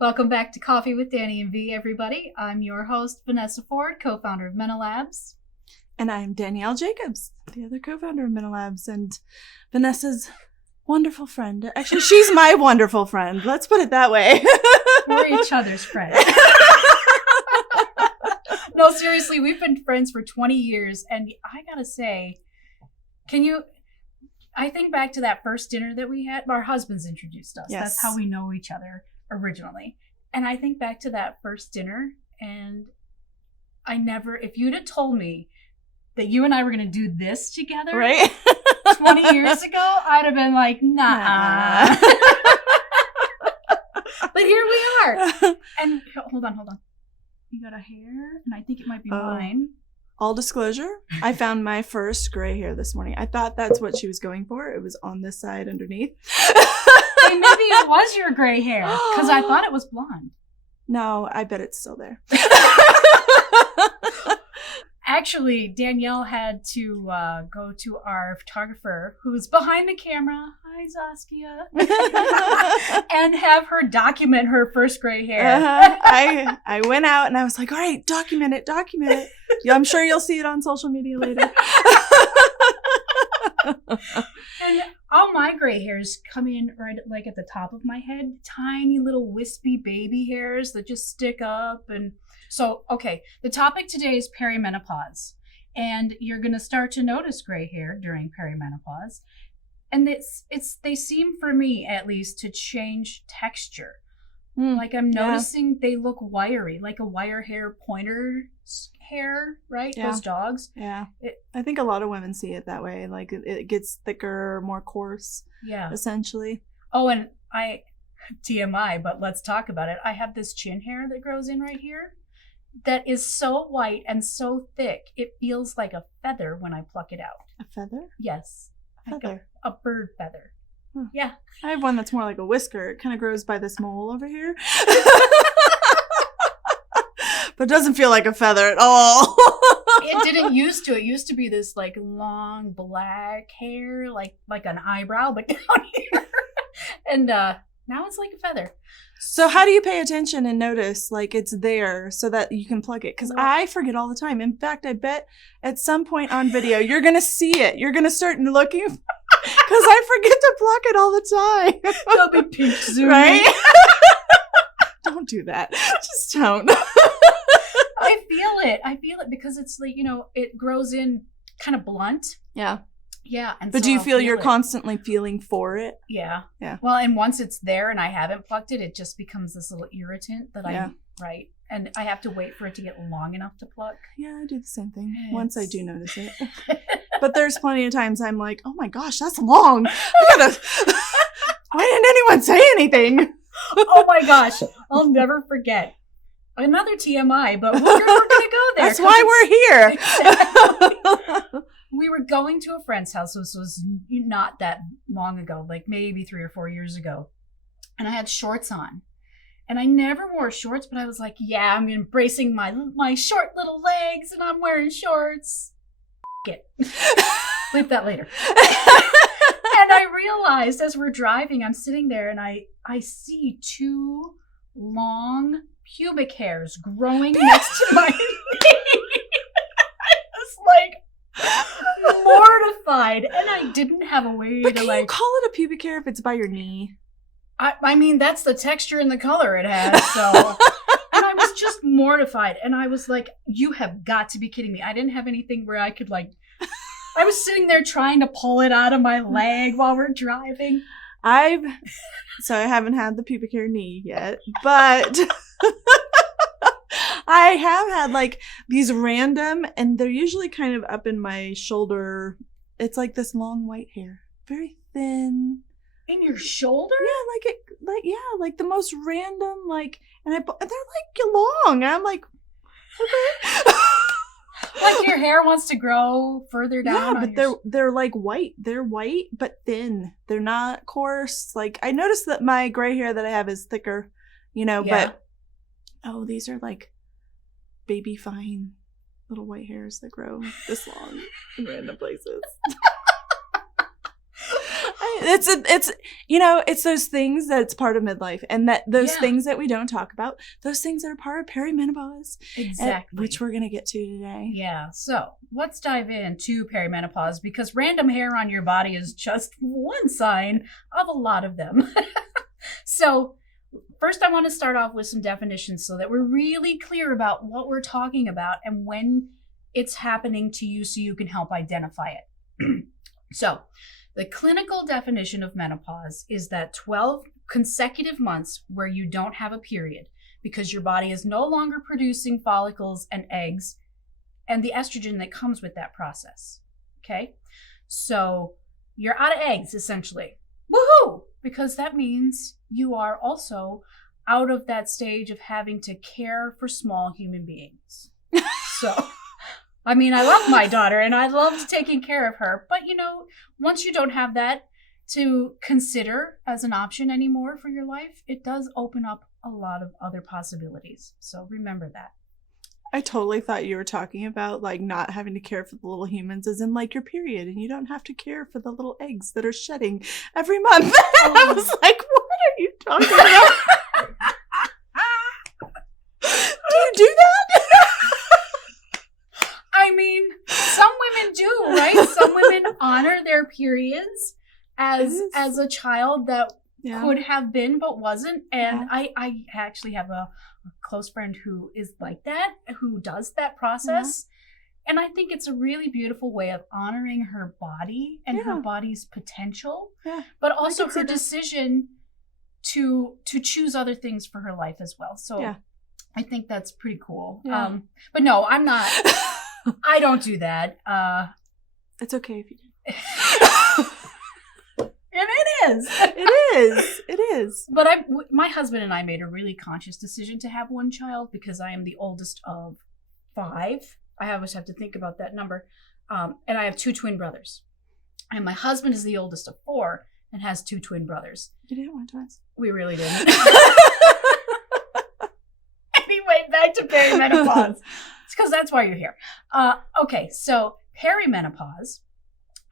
Welcome back to Coffee with Danny and V, everybody. I'm your host, Vanessa Ford, co-founder of Menolabs. And I'm Danielle Jacobs, the other co-founder of Menolabs, and Vanessa's wonderful friend. Actually, she's my wonderful friend. Let's put it that way. We're each other's friends. No, seriously, we've been friends for 20 years, and I gotta say, I think back to that first dinner that we had. Our husbands introduced us. Yes. That's how we know each other originally. And I think back to that first dinner, and if you'd have told me that you and I were going to do this together Right? 20 years ago, I'd have been like, nah. But here we are. And hold on. You got a hair, and I think it might be mine. All disclosure, I found my first gray hair this morning. I thought that's what she was going for. It was on this side underneath. Hey, maybe it was your gray hair, because I thought it was blonde. No, I bet it's still there. Actually, Danielle had to go to our photographer, who's behind the camera. Hi, Zaskia. And have her document her first gray hair. I went out and I was like, all right, document it. Yeah, I'm sure you'll see it on social media later. And all my gray hairs come in right like at the top of my head. Tiny little wispy baby hairs that just stick up. And so, okay, the topic today is perimenopause. And you're going to start to notice gray hair during perimenopause. And they seem, for me at least, to change texture. Like I'm noticing they look wiry, like a wire hair pointer hair, right? Yeah. Those dogs. Yeah. I think a lot of women see it that way. Like it gets thicker, more coarse. Yeah. Essentially. Oh, and TMI, but let's talk about it. I have this chin hair that grows in right here that is so white and so thick, it feels like a feather when I pluck it out. A feather? Yes. Feather. Like a bird feather. Huh. Yeah. I have one that's more like a whisker. It kind of grows by this mole over here. But it doesn't feel like a feather at all. It didn't used to. It used to be this like long black hair, like an eyebrow, but down here. And now it's like a feather. So how do you pay attention and notice like it's there so that you can pluck it? Because I forget all the time. In fact, I bet at some point on video, you're going to see it. You're going to start looking because I forget to pluck it all the time. There'll be pink zoom. Right? Don't do that. Just don't. I feel it because it's like, it grows in kind of blunt. Yeah. Yeah. And but so do you I'll feel you're it. constantly feeling for it? Yeah. Yeah. Well, and once it's there and I haven't plucked it, it just becomes this little irritant that right. And I have to wait for it to get long enough to pluck. Yeah, I do the same thing. Once I do notice it. But there's plenty of times I'm like, oh my gosh, that's long. Why didn't anyone say anything? Oh my gosh. I'll never forget. Another TMI, but we're going to go there. That's why we're here. Exactly. We were going to a friend's house. This was not that long ago, like maybe 3 or 4 years ago. And I had shorts on. And I never wore shorts, but I was like, yeah, I'm embracing my short little legs and I'm wearing shorts. It. Leave that later. And I realized as we're driving, I'm sitting there and I see 2 long pubic hairs growing next to my knee. I was like mortified, and I didn't have a way but to can you call it a pubic hair if it's by your knee? I mean, that's the texture and the color it has. So, and I was just mortified, and I was like, "You have got to be kidding me!" I didn't have anything where I could I was sitting there trying to pull it out of my leg while we're driving. I haven't had the pubic hair knee yet, but I have had these random, and they're usually kind of up in my shoulder. It's like this long white hair, very thin. In your shoulder? Yeah, like the most random, and they're long. And I'm like, okay. Like your hair wants to grow further down. Yeah, but they're like white. They're white but thin. They're not coarse. Like I noticed that my gray hair that I have is thicker, but these are like baby fine little white hairs that grow this long in random places. It's it's those things that's part of midlife, and that those things that we don't talk about, those things that are part of perimenopause, exactly, which we're gonna get to today. Yeah. So let's dive into perimenopause, because random hair on your body is just one sign of a lot of them. So first, I want to start off with some definitions so that we're really clear about what we're talking about and when it's happening to you, so you can help identify it. So the clinical definition of menopause is that 12 consecutive months where you don't have a period because your body is no longer producing follicles and eggs and the estrogen that comes with that process. Okay? So you're out of eggs, essentially. Woohoo! Because that means you are also out of that stage of having to care for small human beings. So, I mean, I love my daughter and I loved taking care of her. But, once you don't have that to consider as an option anymore for your life, it does open up a lot of other possibilities. So remember that. I totally thought you were talking about like not having to care for the little humans as in like your period, and you don't have to care for the little eggs that are shedding every month. I was like, what are you talking about? Do you do that? I mean, some women do, right? Some women honor their periods as a child that could have been but wasn't. And I actually have a close friend who is like that, who does that process. And I think it's a really beautiful way of honoring her body and her body's potential, but also her decision to choose other things for her life as well. So I think that's pretty cool. But no, I'm not. I don't do that. It's okay if you do. And it is. It is. But my husband and I made a really conscious decision to have one child because I am the oldest of 5. I always have to think about that number. And I have 2 twin brothers. And my husband is the oldest of 4 and has 2 twin brothers. You didn't want twins? We really didn't. Anyway, back to perimenopause. It's because that's why you're here. Okay, so perimenopause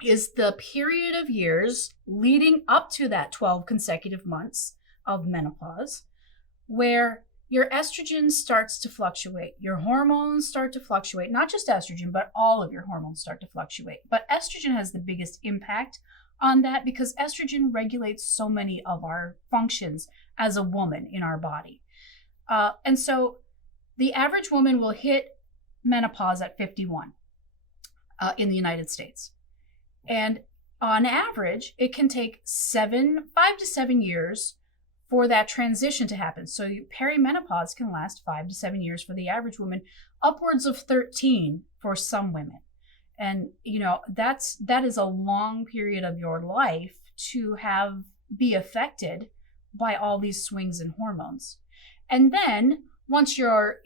is the period of years leading up to that 12 consecutive months of menopause where your estrogen starts to fluctuate. Your hormones start to fluctuate. Not just estrogen, but all of your hormones start to fluctuate. But estrogen has the biggest impact on that because estrogen regulates so many of our functions as a woman in our body. And so the average woman will hit menopause at 51 in the United States. And on average, it can take 5 to 7 years for that transition to happen. So perimenopause can last 5 to 7 years for the average woman, upwards of 13 for some women. And, that is a long period of your life to be affected by all these swings in hormones. And then once you're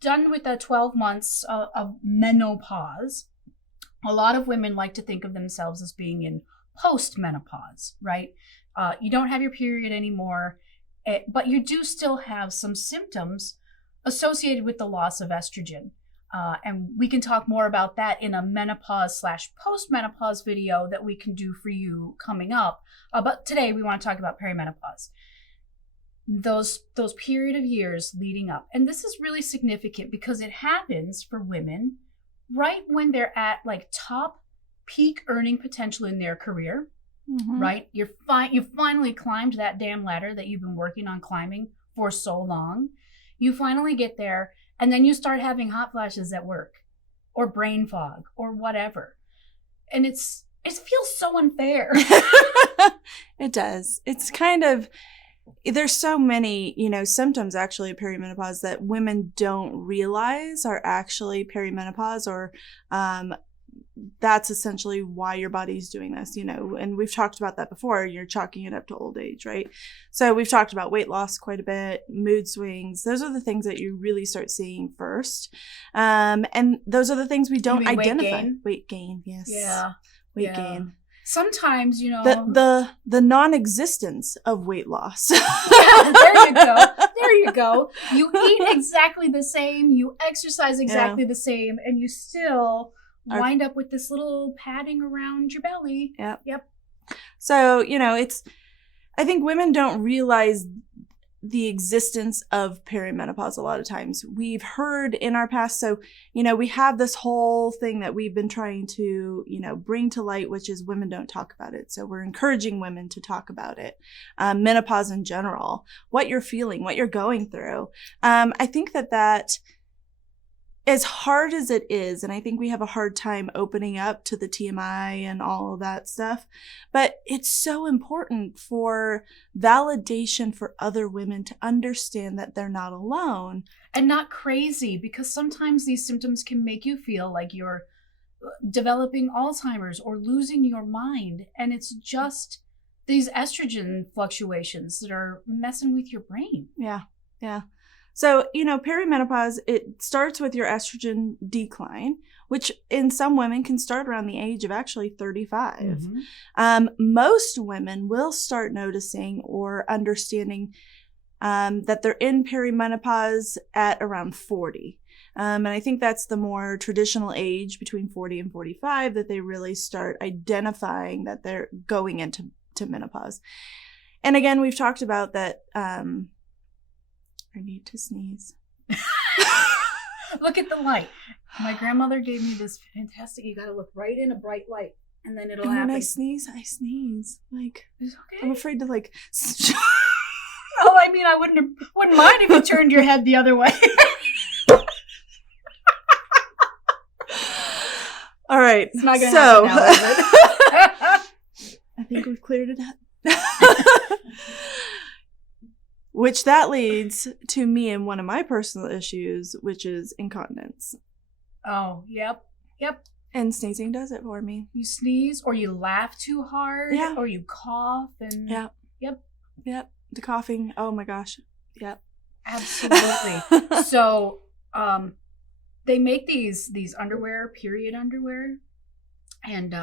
done with the 12 months of menopause, a lot of women like to think of themselves as being in post-menopause, right? You don't have your period anymore, but you do still have some symptoms associated with the loss of estrogen. And we can talk more about that in a menopause/post-menopause video that we can do for you coming up. But today we want to talk about perimenopause. Those period of years leading up. And this is really significant because it happens for women right when they're at like top peak earning potential in their career, right? You've finally climbed that damn ladder that you've been working on climbing for so long. You finally get there, and then you start having hot flashes at work or brain fog or whatever. And it feels so unfair. It does. It's kind of, there's so many, symptoms actually of perimenopause that women don't realize are actually perimenopause, or that's essentially why your body's doing this, and we've talked about that before. You're chalking it up to old age, right? So we've talked about weight loss quite a bit, mood swings. Those are the things that you really start seeing first. And those are the things we don't identify. Weight gain, yes. Yeah. Weight gain. Sometimes, the non-existence of weight loss. There you go. You eat exactly the same, you exercise exactly the same, and you still wind up with this little padding around your belly. Yep. So, I think women don't realize the existence of perimenopause a lot of times. We've heard in our past, so, we have this whole thing that we've been trying to, bring to light, which is women don't talk about it. So we're encouraging women to talk about it. Menopause in general, what you're feeling, what you're going through. I think that as hard as it is, and I think we have a hard time opening up to the TMI and all of that stuff, but it's so important for validation for other women to understand that they're not alone. And not crazy, because sometimes these symptoms can make you feel like you're developing Alzheimer's or losing your mind. And it's just these estrogen fluctuations that are messing with your brain. Yeah. So, perimenopause, it starts with your estrogen decline, which in some women can start around the age of actually 35. Most women will start noticing or understanding that they're in perimenopause at around 40. And I think that's the more traditional age, between 40 and 45, that they really start identifying that they're going into menopause. And again, we've talked about that. I need to sneeze. Look at the light. My grandmother gave me this fantastic, you got to look right in a bright light, and then it'll happen. When I sneeze. Like, it's okay. I'm afraid to Oh, I mean, I wouldn't mind if you turned your head the other way. All right. It's not going to happen now, is it? I think we've cleared it up. Which that leads to me and one of my personal issues, which is incontinence. Oh, yep. And sneezing does it for me. You sneeze, or you laugh too hard, yeah. Or you cough, and Yep. The coughing. Oh my gosh. Yep. Absolutely. So, they make these underwear, period underwear, and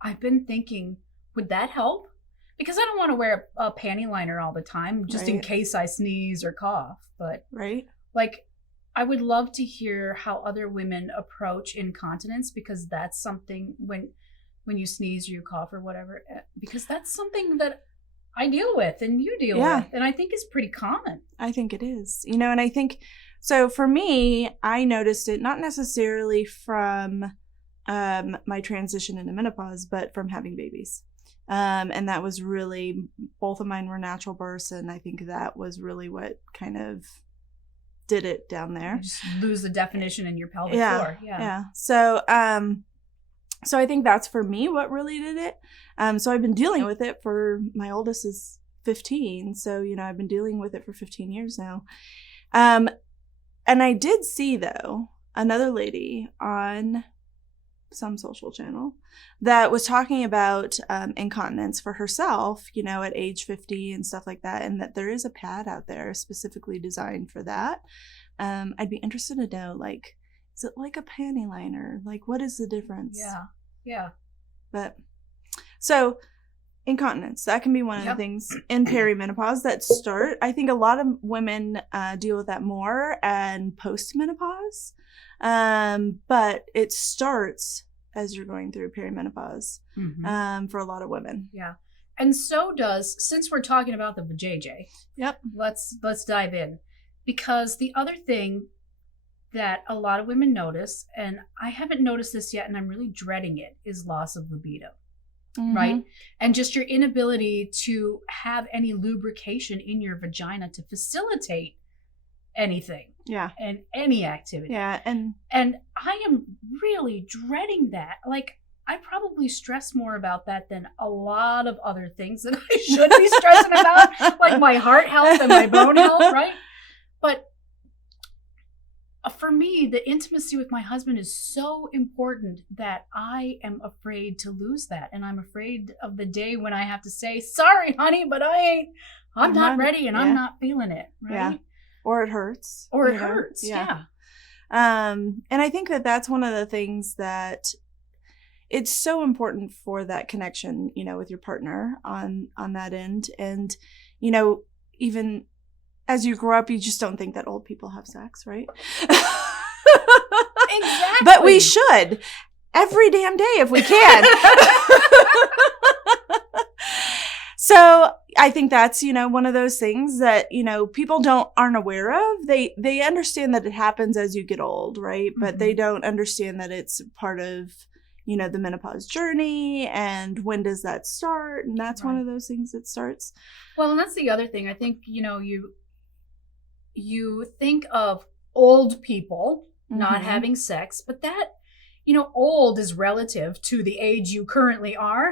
I've been thinking, would that help? Because I don't want to wear a panty liner all the time, just in case I sneeze or cough. But like, I would love to hear how other women approach incontinence, because that's something when you sneeze or you cough or whatever, because that's something that I deal with and you deal with, and I think is pretty common. I think it is, and I think, so for me, I noticed it not necessarily from my transition into menopause, but from having babies. And that was really, both of mine were natural births, and I think that was really what kind of did it down there. You just lose the definition in your pelvic floor. Yeah. So I think that's for me what really did it. So I've been dealing with it for, my oldest is 15, so I've been dealing with it for 15 years now. And I did see, though, another lady on some social channel that was talking about incontinence for herself, at age 50 and stuff like that, and that there is a pad out there specifically designed for that. I'd be interested to know, like, is it like a panty liner? Like, what is the difference? Yeah. But so incontinence, that can be one of the things in perimenopause that start. I think a lot of women deal with that more and postmenopause. But it starts as you're going through perimenopause for a lot of women. Yeah. And so does, since we're talking about the vajayjay, let's dive in. Because the other thing that a lot of women notice, and I haven't noticed this yet, and I'm really dreading it, is loss of libido, right? And just your inability to have any lubrication in your vagina to facilitate anything. Yeah. And any activity. Yeah. And I am really dreading that. Like, I probably stress more about that than a lot of other things that I should be stressing about, like my heart health and my bone health, right? But for me, the intimacy with my husband is so important that I am afraid to lose that. And I'm afraid of the day when I have to say, sorry, honey, but I'm not ready and I'm not feeling it, right? Yeah. Or it hurts. Yeah. And I think that that's one of the things that it's so important for that connection, with your partner on that end. And, even as you grow up, you just don't think that old people have sex, right? Exactly. But we should every damn day if we can. So I think that's, one of those things that, people aren't aware of. They understand that it happens as you get old, right? But they don't understand that it's part of, the menopause journey, and when does that start? And that's one of those things that starts. Well, and that's the other thing. I think, you think of old people not having sex, but that, old is relative to the age you currently are.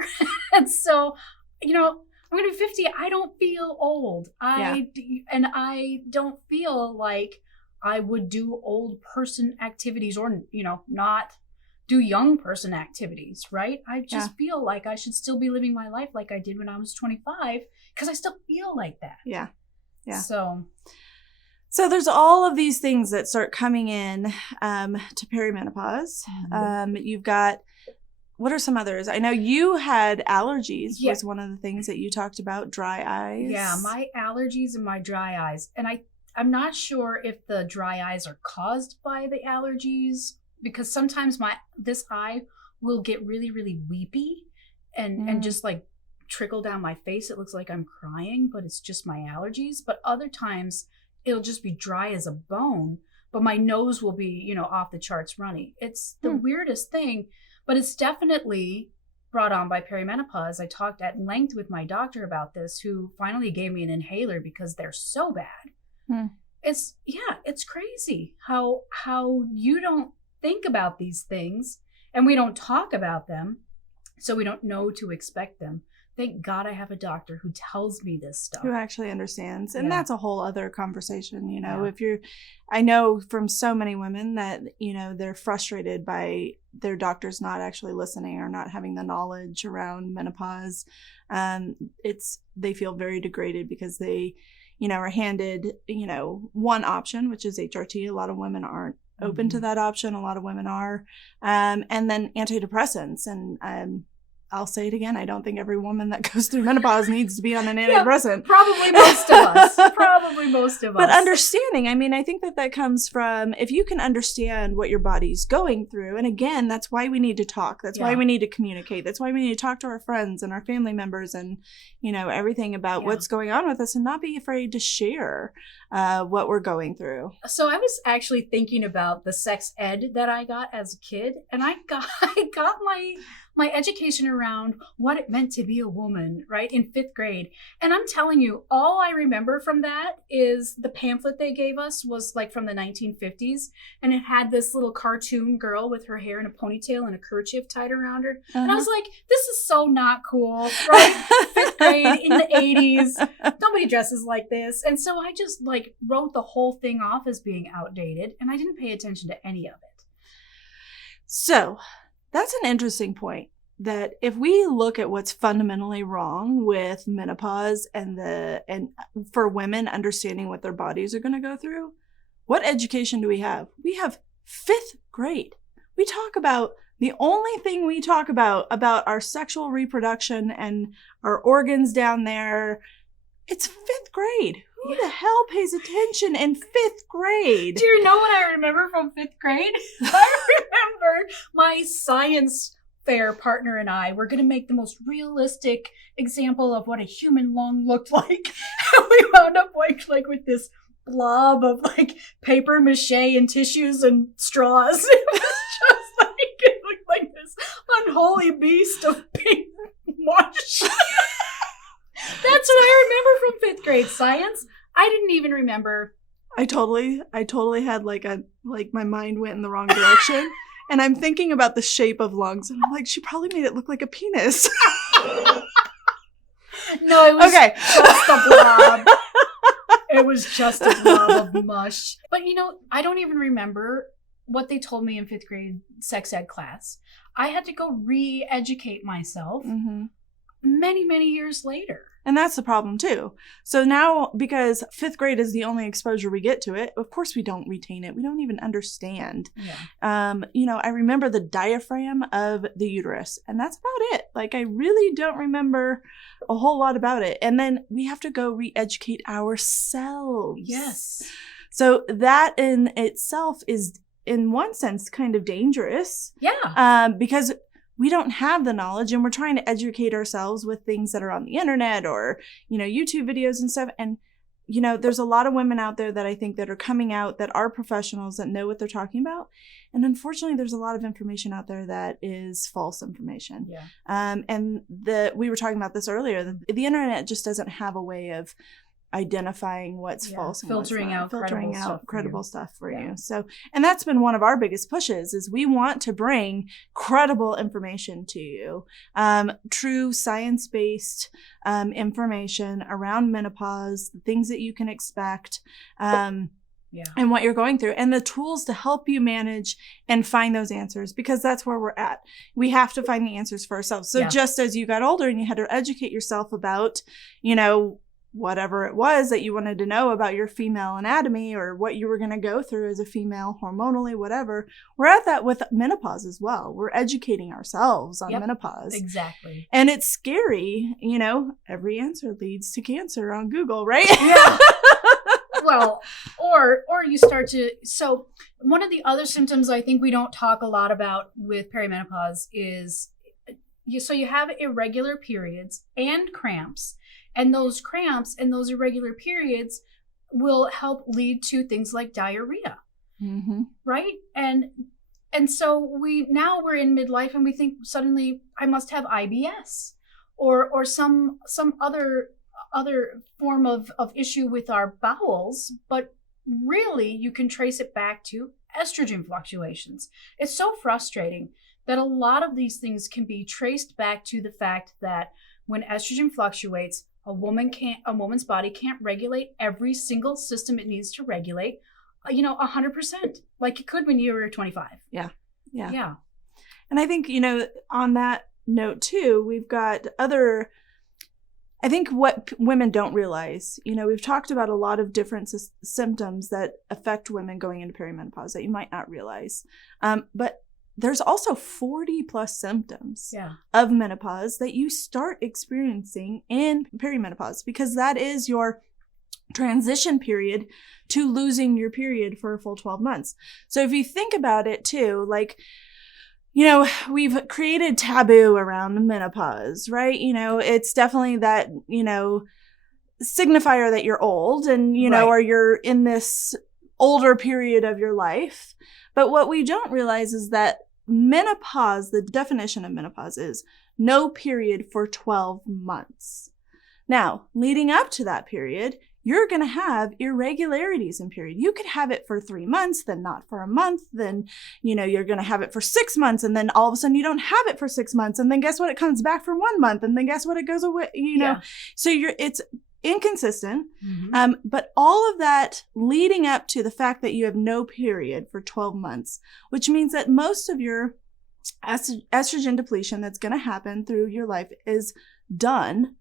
And so, I'm going to be 50. I don't feel old. And I don't feel like I would do old person activities or, not do young person activities, right? I just feel like I should still be living my life like I did when I was 25 because I still feel like that. Yeah. Yeah. So there's all of these things that start coming in to perimenopause. You've got, what are some others? I know you had allergies was one of the things that you talked about, dry eyes. Yeah, my allergies and my dry eyes. And I'm not sure if the dry eyes are caused by the allergies, because sometimes this eye will get really, really weepy and just like trickle down my face. It looks like I'm crying, but it's just my allergies. But other times it'll just be dry as a bone, but my nose will be, off the charts runny. It's the weirdest thing, but it's definitely brought on by perimenopause. I talked at length with my doctor about this, who finally gave me an inhaler because they're so bad. It's crazy how you don't think about these things, and we don't talk about them, so we don't know to expect them. Thank God I have a doctor who tells me this stuff. Who actually understands. And that's a whole other conversation, I know from so many women that, they're frustrated by their doctors not actually listening or not having the knowledge around menopause. They feel very degraded because they, are handed, one option, which is HRT. A lot of women aren't open to that option. A lot of women are. And then antidepressants. And I'll say it again. I don't think every woman that goes through menopause needs to be on an antidepressant. Probably most of us. But understanding, I think that comes from, if you can understand what your body's going through. And again, that's why we need to talk. That's why we need to communicate. That's why we need to talk to our friends and our family members and, everything about what's going on with us, and not be afraid to share what we're going through. So I was actually thinking about the sex ed that I got as a kid, and I got my education around what it meant to be a woman, right, in 5th grade. And I'm telling you, all I remember from that is the pamphlet they gave us was like from the 1950s. And it had this little cartoon girl with her hair in a ponytail and a kerchief tied around her. And I was like, this is so not cool, right? 5th grade in the 80s. Nobody dresses like this. And so I just wrote the whole thing off as being outdated. And I didn't pay attention to any of it. So that's an interesting point, that if we look at what's fundamentally wrong with menopause and for women understanding what their bodies are going to go through, what education do we have? We have 5th grade. The only thing we talk about our sexual reproduction and our organs down there, it's 5th grade. Who the hell pays attention in 5th grade? Do you know what I remember from 5th grade? I remember my science fair partner and I were going to make the most realistic example of what a human lung looked like. And we wound up like with this blob of paper mache and tissues and straws. It was just it looked like this unholy beast of pink mush. That's what I remember from 5th grade science. I didn't even remember. I totally had my mind went in the wrong direction. And I'm thinking about the shape of lungs, and I'm like, she probably made it look like a penis. No, it was just a blob. It was just a blob of mush. But I don't even remember what they told me in 5th grade sex ed class. I had to go re-educate myself many, many years later. And that's the problem too. So now, because 5th grade is the only exposure we get to it, of course we don't retain it. We don't even understand. Yeah. I remember the diaphragm of the uterus, and that's about it. I really don't remember a whole lot about it. And then we have to go re-educate ourselves. Yes. So that in itself is, in one sense, kind of dangerous. Yeah. Because we don't have the knowledge, and we're trying to educate ourselves with things that are on the internet or, YouTube videos and stuff. And, there's a lot of women out there that I think that are coming out that are professionals that know what they're talking about. And unfortunately, there's a lot of information out there that is false information. Yeah. And we were talking about this earlier. The internet just doesn't have a way of identifying what's false and filtering out credible stuff for you. So, and that's been one of our biggest pushes is we want to bring credible information to you, true science-based information around menopause, the things that you can expect, and what you're going through, and the tools to help you manage and find those answers, because that's where we're at. We have to find the answers for ourselves. So just as you got older and you had to educate yourself about, whatever it was that you wanted to know about your female anatomy or what you were going to go through as a female hormonally, whatever, we're at that with menopause as well. We're educating ourselves on menopause. Exactly. And it's scary, every answer leads to cancer on Google, right? Yeah. Well, or you start to, so one of the other symptoms I think we don't talk a lot about with perimenopause is, you have irregular periods and cramps. And those cramps and those irregular periods will help lead to things like diarrhea, right? And so we're in midlife and we think suddenly I must have IBS or some other form of issue with our bowels, but really you can trace it back to estrogen fluctuations. It's so frustrating that a lot of these things can be traced back to the fact that when estrogen fluctuates, a woman's body can't regulate every single system it needs to regulate, 100%, like it could when you were 25. Yeah. And I think, on that note too, we've got I think what women don't realize, we've talked about a lot of different symptoms that affect women going into perimenopause that you might not realize. But there's also 40 plus symptoms of menopause that you start experiencing in perimenopause, because that is your transition period to losing your period for a full 12 months. So if you think about it too, like, we've created taboo around menopause, right? It's definitely that, signifier that you're old and, or you're in this older period of your life. But what we don't realize is that menopause, the definition of menopause is no period for 12 months. Now, leading up to that period, you're going to have irregularities in period. You could have it for 3 months, then not for a month. Then, you're going to have it for 6 months. And then all of a sudden you don't have it for 6 months. And then guess what? It comes back for 1 month. And then guess what? It goes away, So it's inconsistent. But all of that leading up to the fact that you have no period for 12 months, which means that most of your estrogen depletion that's going to happen through your life is done.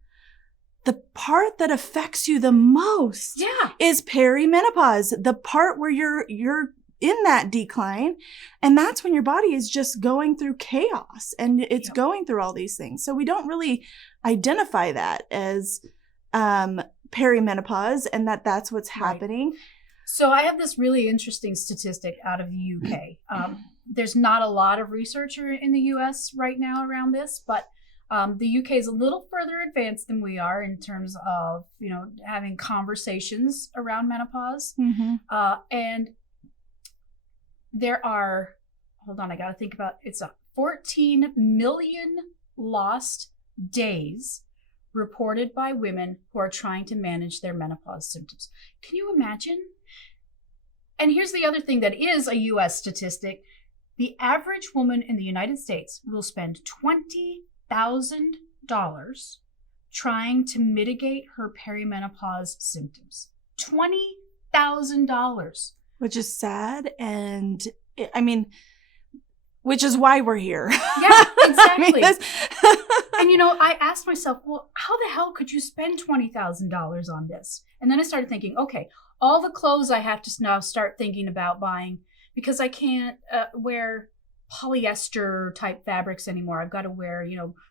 The part that affects you the most is perimenopause, the part where you're in that decline. And that's when your body is just going through chaos and it's going through all these things. So we don't really identify that as perimenopause and that's what's happening. So I have this really interesting statistic out of the UK. There's not a lot of research in the US right now around this, but the UK is a little further advanced than we are in terms of, having conversations around menopause. And there are, hold on, I got to think about, it's 14 million lost days reported by women who are trying to manage their menopause symptoms. Can you imagine? And here's the other thing that is a US statistic. The average woman in the United States will spend $20,000 trying to mitigate her perimenopause symptoms. $20,000. Which is sad. And which is why we're here. Yeah, exactly. And I asked myself, well, how the hell could you spend $20,000 on this? And then I started thinking, okay, all the clothes I have to now start thinking about buying because I can't wear polyester type fabrics anymore. I've got to wear,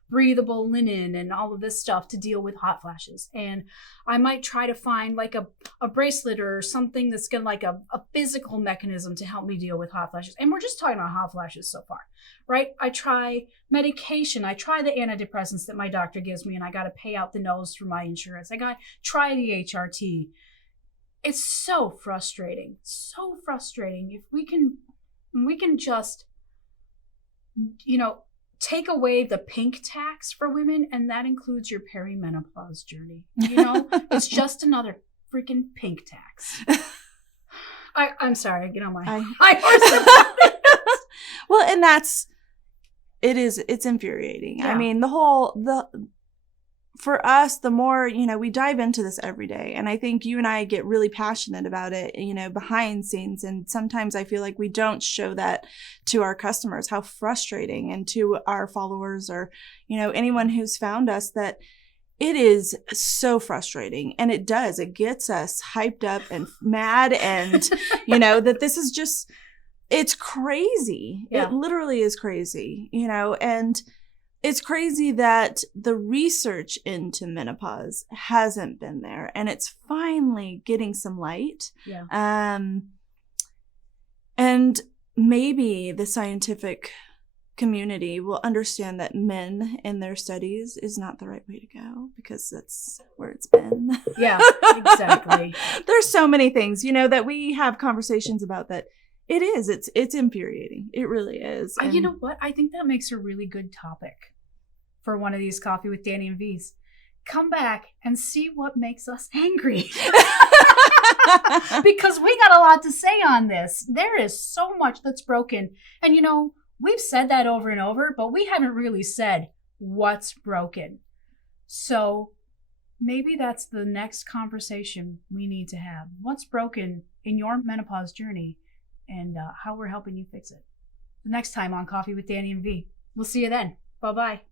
breathable linen and all of this stuff to deal with hot flashes. And I might try to find like a bracelet or something that's going to like a physical mechanism to help me deal with hot flashes. And we're just talking about hot flashes so far, right? I try medication. I try the antidepressants that my doctor gives me, and I got to pay out the nose for my insurance. I got to try the HRT. It's so frustrating. So frustrating. If we can just, take away the pink tax for women, and that includes your perimenopause journey. It's just another freaking pink tax. I'm sorry, I get on my high horse. Well, and it's infuriating. Yeah. I mean, for us, the more, we dive into this every day. And I think you and I get really passionate about it, behind scenes. And sometimes I feel like we don't show that to our customers, how frustrating, and to our followers or, anyone who's found us, that it is so frustrating. And it gets us hyped up and mad and, that this is just, it's crazy. Yeah. It literally is crazy, and it's crazy that the research into menopause hasn't been there, and it's finally getting some light. Yeah. And maybe the scientific community will understand that men in their studies is not the right way to go, because that's where it's been. Yeah, exactly. There's so many things, that we have conversations about that. It's infuriating. It really is. And you know what? I think that makes a really good topic for one of these Coffee with Danny and V's. Come back and see what makes us angry. Because we got a lot to say on this. There is so much that's broken. And we've said that over and over, but we haven't really said what's broken. So maybe that's the next conversation we need to have. What's broken in your menopause journey, and how we're helping you fix it. The next time on Coffee with Danny and V. We'll see you then. Bye-bye.